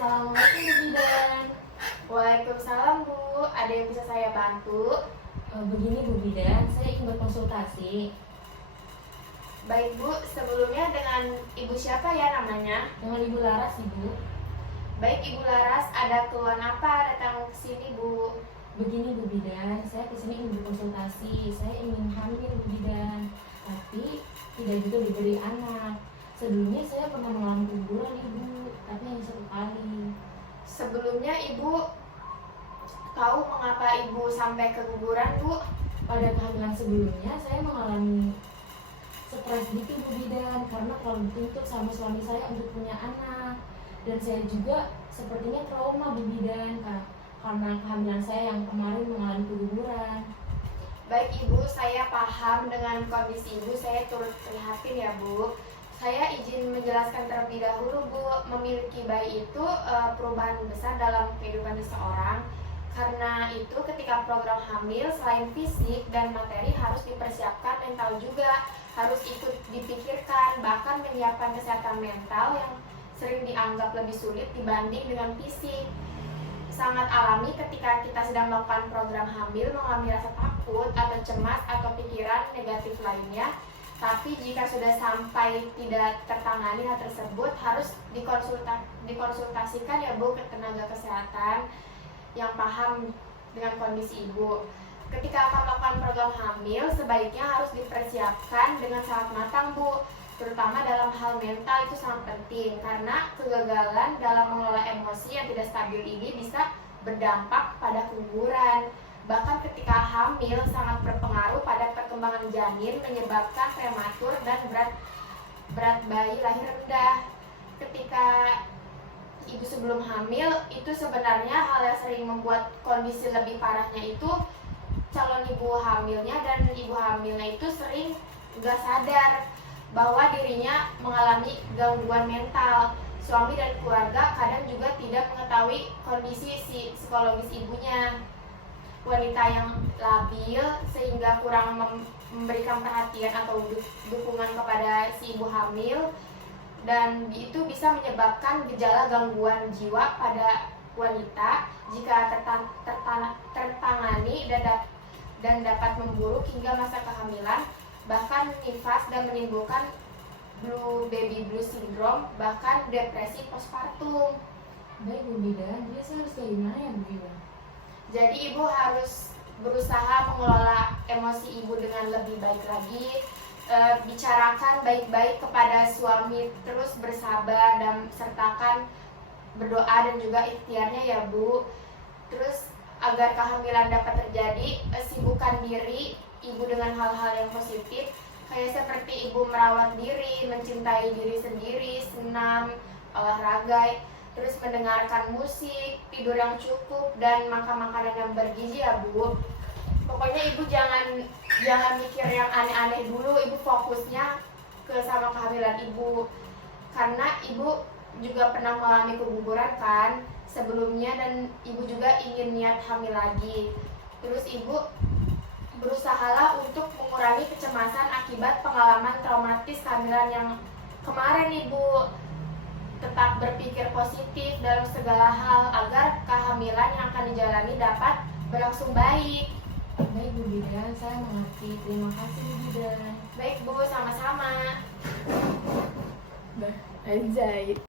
Assalamualaikum Bu Bidan. Waalaikumsalam Bu, ada yang bisa saya bantu? Begini Bu Bidan, saya ingin berkonsultasi Baik Bu, sebelumnya dengan Ibu siapa ya namanya? dengan Ibu Laras Ibu. Baik Ibu Laras, ada keluhan apa datang ke sini Bu? Begini Bu Bidan, saya kesini ingin berkonsultasi. Saya ingin hamil Bu Bidan, tapi tidak juga diberi anak. Sebelumnya saya pernah mengalami keguguran Ibu, tapi hanya 1 kali. Sebelumnya Ibu tahu mengapa Ibu sampai keguguran Bu? Pada kehamilan sebelumnya saya mengalami stres gitu Bu Bidan, karena terlalu dituntut sama suami saya untuk punya anak. Dan saya juga sepertinya trauma Bu Bidan karena kehamilan saya yang kemarin mengalami keguguran. Baik Ibu, saya paham dengan kondisi Ibu, saya turut prihatin ya Bu. Saya izin menjelaskan terlebih dahulu Bu, memiliki bayi itu perubahan besar dalam kehidupan seseorang. Karena itu ketika program hamil selain fisik dan materi harus dipersiapkan mental juga, harus ikut dipikirkan, bahkan menyiapkan kesehatan mental yang sering dianggap lebih sulit dibanding dengan fisik. Sangat alami ketika kita sedang melakukan program hamil mengalami rasa takut atau cemas atau pikiran negatif lainnya. Tapi jika sudah sampai tidak tertangani hal tersebut, harus dikonsultasikan ya Bu ke tenaga kesehatan yang paham dengan kondisi Ibu. Ketika akan melakukan program hamil, sebaiknya harus dipersiapkan dengan sangat matang Bu. Terutama dalam hal mental itu sangat penting, karena kegagalan dalam mengelola emosi yang tidak stabil ini bisa berdampak pada keguguran. Bahkan ketika hamil sangat berpengaruh pada perkembangan janin, menyebabkan prematur dan berat bayi lahir rendah. Ketika ibu sebelum hamil, itu sebenarnya hal yang sering membuat kondisi lebih parahnya itu calon ibu hamilnya, dan ibu hamilnya itu sering gak sadar bahwa dirinya mengalami gangguan mental. Suami dan keluarga kadang juga tidak mengetahui kondisi psikologis ibunya. Wanita yang labil sehingga kurang memberikan perhatian atau dukungan kepada si ibu hamil, dan itu bisa menyebabkan gejala gangguan jiwa pada wanita jika tertangani dan dapat memburuk hingga masa kehamilan, bahkan nifas dan menimbulkan baby blue syndrome, bahkan depresi postpartum. Baik Bu Bidan, jadi saya harus kayak gimana ya Bu Bidan? Jadi ibu harus berusaha mengelola emosi ibu dengan lebih baik lagi. Bicarakan baik-baik kepada suami, terus bersabar dan sertakan berdoa dan juga ikhtiarnya ya Bu. Terus agar kehamilan dapat terjadi, sibukkan diri ibu dengan hal-hal yang positif, kayak seperti ibu merawat diri, mencintai diri sendiri, senam, olahraga, terus mendengarkan musik, tidur yang cukup, dan makan makanan yang bergizi ya Bu. Pokoknya ibu jangan mikir yang aneh-aneh dulu, ibu fokusnya sama kehamilan ibu. Karena ibu juga pernah mengalami keguguran kan sebelumnya, dan ibu juga ingin niat hamil lagi. Terus ibu berusahalah untuk mengurangi kecemasan akibat pengalaman traumatis kehamilan yang kemarin Ibu. Tetap berpikir positif dalam segala hal agar kehamilan yang akan dijalani dapat berlangsung baik. Baik Bu Bidan, saya mengerti. Terima kasih Bu Bidan. Baik Bu, sama-sama. Anjay.